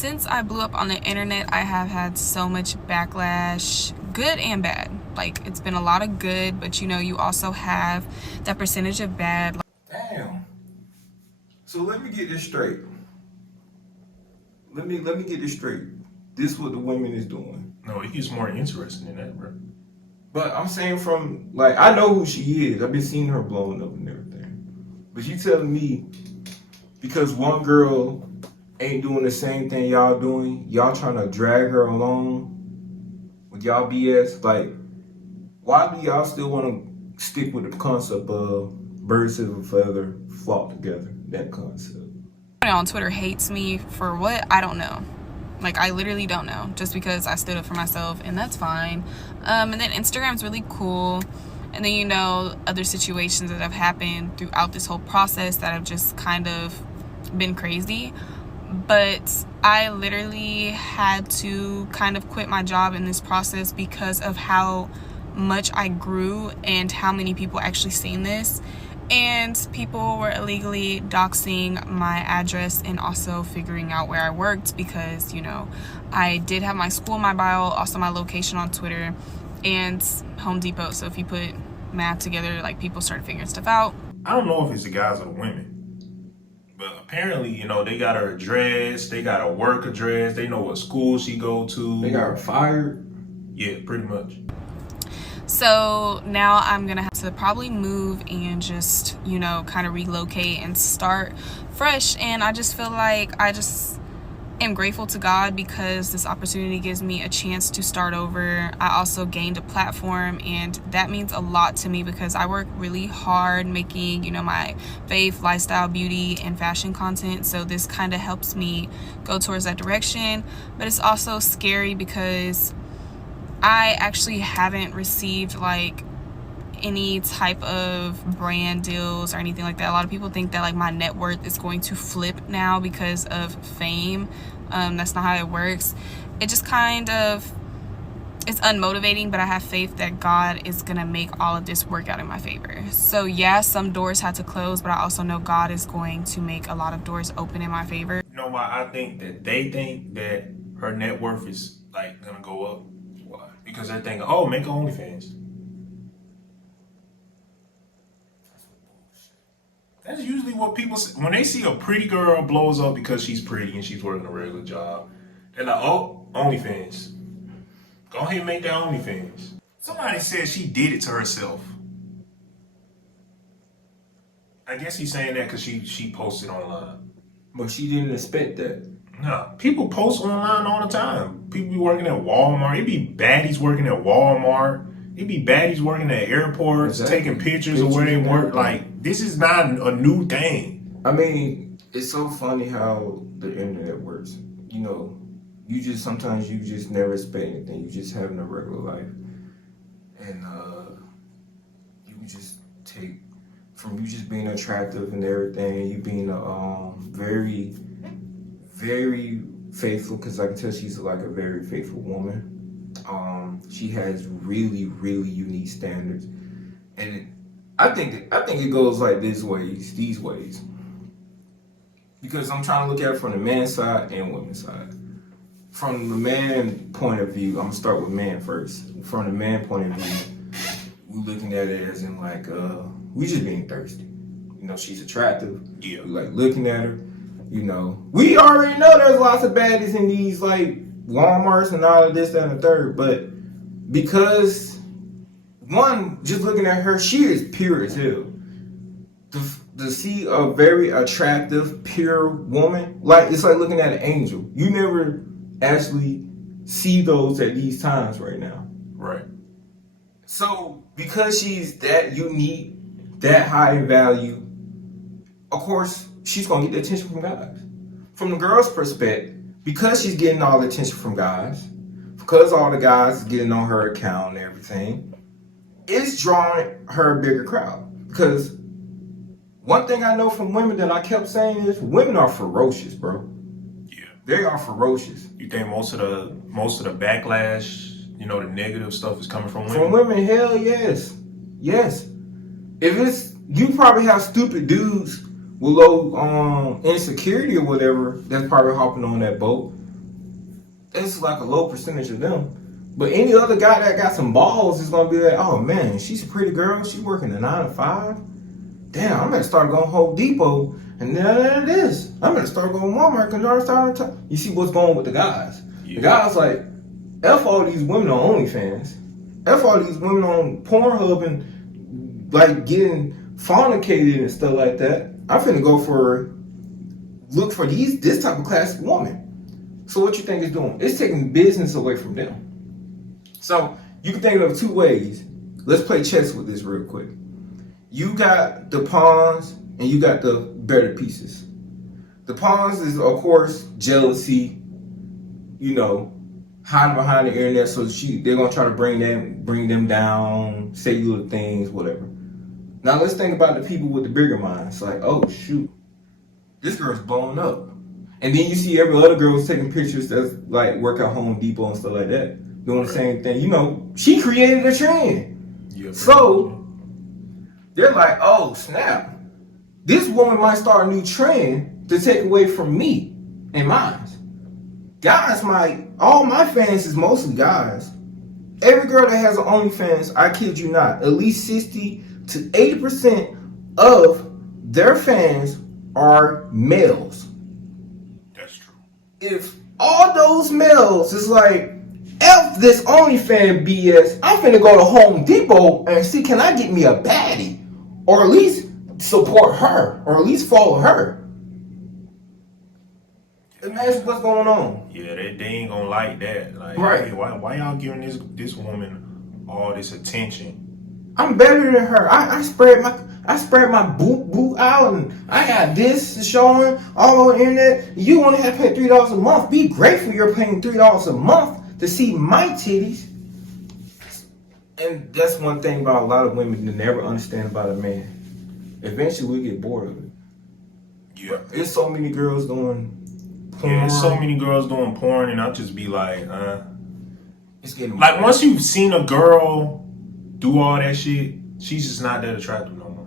since I blew up on the internet, I have had so much backlash, good and bad. Like, it's been a lot of good, but you also have that percentage of bad. Damn. So let me get this straight. Let me get this straight. This what the women is doing. No, it gets more interesting than that, bro. But I'm saying from like I know who she is. I've been seeing her blowing up and everything. But you telling me because one girl ain't doing the same thing y'all doing, y'all trying to drag her along with y'all BS? Like, why do y'all still want to stick with the concept of birds of a feather flock together? That concept. On Twitter hates me for what? I don't know. Like, I literally don't know. Just because I stood up for myself, and that's fine. And then Instagram's really cool. And then, other situations that have happened throughout this whole process that have just kind of been crazy. But I literally had to kind of quit my job in this process because of how much I grew and how many people actually seen this. And people were illegally doxing my address and also figuring out where I worked because, I did have my school in my bio, also my location on Twitter, and Home Depot. So if you put math together, like, people started figuring stuff out. I don't know if it's the guys or the women, but apparently, they got her address, they got her work address, they know what school she go to. They got her fired? Yeah, pretty much. So now I'm gonna have to probably move and just, kind of relocate and start fresh. And I just feel like I just am grateful to God because this opportunity gives me a chance to start over. I also gained a platform, and that means a lot to me because I work really hard making, my faith, lifestyle, beauty, and fashion content. So this kind of helps me go towards that direction. But it's also scary because I actually haven't received like any type of brand deals or anything like that. A lot of people think that like my net worth is going to flip now because of fame. That's not how it works. It just kind of, it's unmotivating, but I have faith that God is gonna make all of this work out in my favor. So yeah, some doors had to close, but I also know God is going to make a lot of doors open in my favor. You know why I think that they think that her net worth is like gonna go up? Why? Because they're thinking, oh, make OnlyFans. That's usually what people say. When they see a pretty girl blows up because she's pretty and she's working a regular job, they're like, oh, OnlyFans. Go ahead and make that OnlyFans. Somebody said she did it to herself. I guess he's saying that because she posted online. But she didn't expect that. No, people post online all the time. People be working at Walmart. It be baddies working at Walmart. It be baddies working at airports, taking pictures of where they work. Like, this is not a new thing. I mean, it's so funny how the internet works. Sometimes you just never expect anything. You just having a regular life. And you just take from you just being attractive and everything, you being a very, very faithful, because I can tell she's like a very faithful woman. She has really, really unique standards, and I think it goes like these ways, because I'm trying to look at it from the man's side and women's side. From the man point of view, I'm gonna start with man first. From the man point of view, we're looking at it as in like we just being thirsty. She's attractive. Yeah. We like looking at her. We already know there's lots of baddies in these like Walmarts and all of this, that, and the third. But because one, just looking at her, she is pure as hell. To see a very attractive, pure woman, like it's like looking at an angel. You never actually see those at these times right now. Right. So because she's that unique, that high in value, of course she's gonna get the attention from guys. From the girl's perspective, because she's getting all the attention from guys, because all the guys is getting on her account and everything, it's drawing her a bigger crowd. Because one thing I know from women that I kept saying is women are ferocious, bro. Yeah. They are ferocious. You think most of the backlash, the negative stuff is coming from women? From women, hell yes. Yes. If it's, you probably have stupid dudes with low insecurity or whatever that's probably hopping on that boat. it's like a low percentage of them. But any other guy that got some balls is gonna be like, oh man, she's a pretty girl. She's working a 9 to 5. Damn, I'm gonna start going Home Depot, and then it is. I'm gonna start going Walmart and start. You see what's going with the guys? Yeah. The guys like, F all these women on OnlyFans, F all these women on Pornhub and like getting fornicated and stuff like that. I'm finna look for this type of classic woman. So what you think it's doing? It's taking business away from them. So you can think of two ways. Let's play chess with this real quick. You got the pawns and you got the better pieces. The pawns is, of course, jealousy, hiding behind the internet, so they're gonna try to bring them down, say little things, whatever. Now let's think about the people with the bigger minds. Like, oh shoot, this girl's blown up. And then you see every other girl taking pictures that's like work at Home Depot and stuff like that, doing the same thing. She created a trend. Yeah, so they're like, oh snap, this woman might start a new trend to take away from me and mine. Guys all my fans is mostly guys. Every girl that has an OnlyFans, I kid you not, at least 60 to 80% of their fans are males. That's true. If all those males is like, F this OnlyFans BS, I'm finna go to Home Depot and see, can I get me a baddie? Or at least support her, or at least follow her. Imagine what's going on. Yeah, they ain't gonna like that. Like, right. Hey, why y'all giving this woman all this attention? I'm better than her. I spread my boot out, and I got this showing all over the internet. You only have to pay $3 a month. Be grateful you're paying $3 a month to see my titties. And that's one thing about a lot of women that never understand about a man. Eventually we get bored of it. Yeah. There's so many girls doing porn. Yeah, there's so many girls doing porn, and I'll just be like, it's getting like boring. Once you've seen a girl do all that shit, she's just not that attractive no more.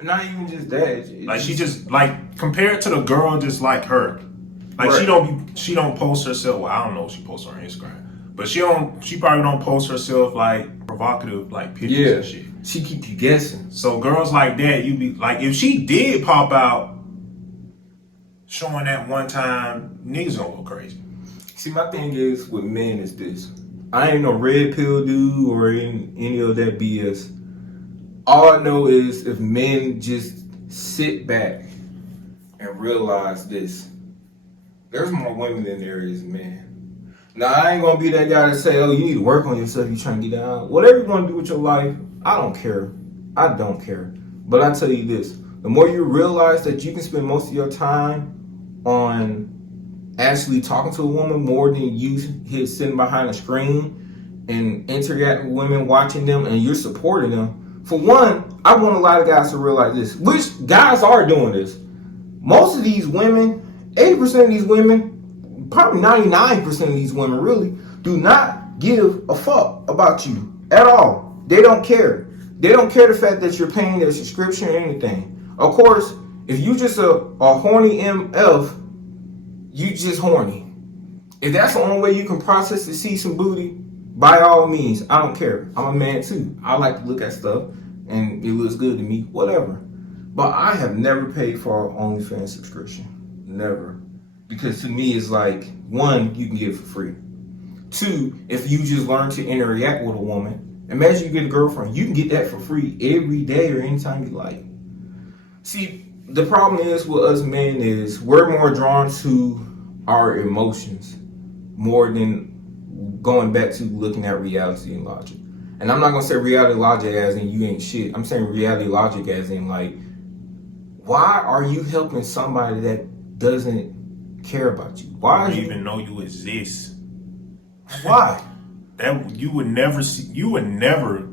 Not even just that. Like she just like compared to the girl just like her. Like right. she don't post herself. Well, I don't know if she posts on Instagram, but she probably don't post herself like provocative like pictures and shit. She keep you guessing. So girls like that, you be like, if she did pop out showing that one time, niggas gonna go crazy. See, my thing is with men is this. I ain't no red pill dude or any of that BS. All I know is if men just sit back and realize this, there's more women than there is men. Now, I ain't gonna be that guy to say, oh, you need to work on yourself, you trying to get down. Whatever you want to do with your life, I don't care. I don't care. But I tell you this, the more you realize that you can spend most of your time on actually talking to a woman more than you sitting behind a screen and interacting with women, watching them, and you're supporting them. For one, I want a lot of guys to realize this, which guys are doing this. Most of these women, 80% of these women, probably 99% of these women really, do not give a fuck about you at all. They don't care. They don't care the fact that you're paying their subscription or anything. Of course, if you just a horny MF, you just horny. If that's the only way you can process to see some booty, by all means, I don't care. I'm a man too. I like to look at stuff and it looks good to me, whatever. But I have never paid for an OnlyFans subscription. Never. Because to me, it's like, one, you can get it for free. Two, if you just learn to interact with a woman, imagine you get a girlfriend, you can get that for free every day or anytime you like. See, the problem is with us men is we're more drawn to our emotions more than going back to looking at reality and logic. And I'm not going to say reality logic as in you ain't shit. I'm saying reality logic as in like, why are you helping somebody that doesn't care about you? Why do you even know you exist? Why? That you would never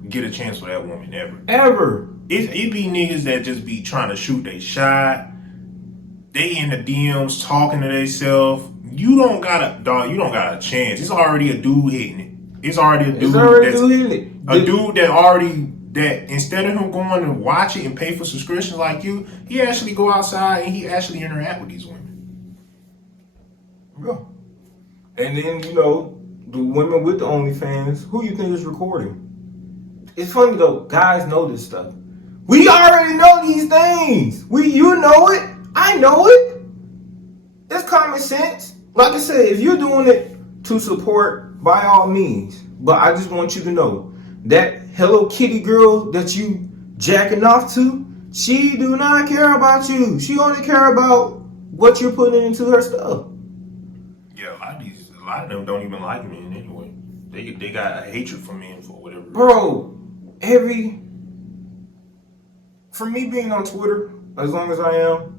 get a chance with that woman ever. It be niggas that just be trying to shoot they shot. They in the DMs talking to themselves. You don't got a chance. It's already a dude hitting it. It's already a dude hitting it. A dude that instead of him going and watch it and pay for subscriptions like you, he actually go outside and he actually interact with these women. Bro. And then, you know, the women with the OnlyFans, who you think is recording? It's funny though, guys know this stuff. We already know these things. You know it. I know it. It's common sense. Like I said, if you're doing it to support, by all means. But I just want you to know that Hello Kitty girl that you jacking off to, she do not care about you. She only care about what you're putting into her stuff. Yeah, a lot of them don't even like men anyway. They got a hatred for men for whatever reason. Bro, for me being on Twitter, as long as I am,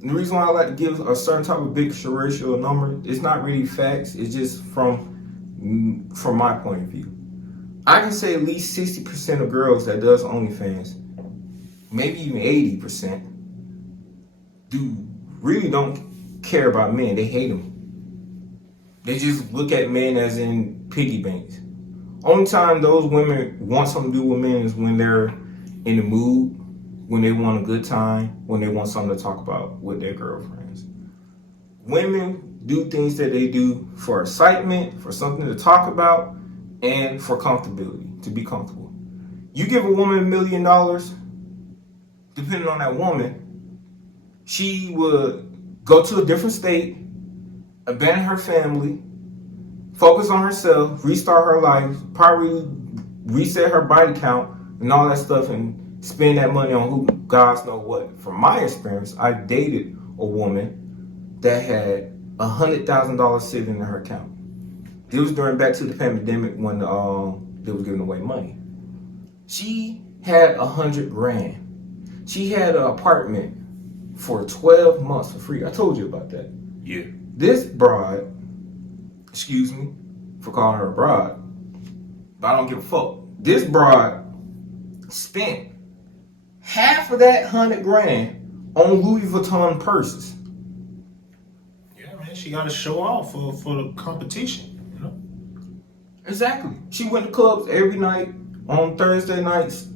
the reason why I like to give a certain type of big ratio number, it's not really facts, it's just from my point of view. I can say at least 60% of girls that does OnlyFans, maybe even 80%, really don't care about men. They hate them. They just look at men as in piggy banks. Only time those women want something to do with men is when they're in the mood, when they want a good time, when they want something to talk about with their girlfriends. Women do things that they do for excitement, for something to talk about, and for comfortability, to be comfortable. You give a woman $1 million, depending on that woman, she would go to a different state, abandon her family, focus on herself, restart her life, probably reset her body count and all that stuff, and spend that money on who gods know what. From my experience, I dated a woman that had $100,000 sitting in her account. It was back to the pandemic when they was giving away money. She had $100,000. She had an apartment for 12 months for free. I told you about that. Yeah. This broad, excuse me for calling her a broad, but I don't give a fuck. This broad spent half of that $100,000 on Louis Vuitton purses. Yeah, man, she got to show off for the competition, you know? Exactly. She went to clubs every night, on Thursday nights,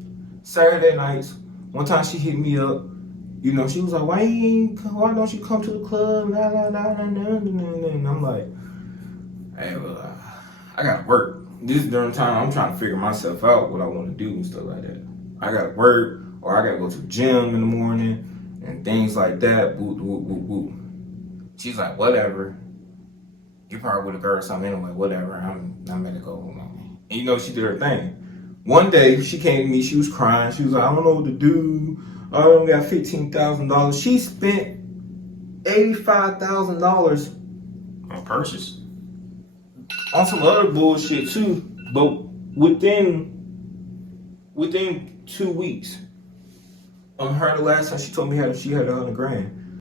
Saturday nights. One time she hit me up. You know, she was like, why don't you come to the club? Nah, nah, nah, nah, nah, nah. And I'm like, hey, well, I gotta work. This is during the time I'm trying to figure myself out, what I want to do and stuff like that. I gotta work, or I gotta go to the gym in the morning, and things like that. Boo, boo, boo, boo. She's like, whatever. You probably would have heard something anyway, whatever. I'm gonna go home. And you know, she did her thing. One day, she came to me, she was crying. She was like, I don't know what to do. I only got $15,000. She spent $85,000 On purses. on some other bullshit too. But within 2 weeks of her, the last time she told me she had $100,000.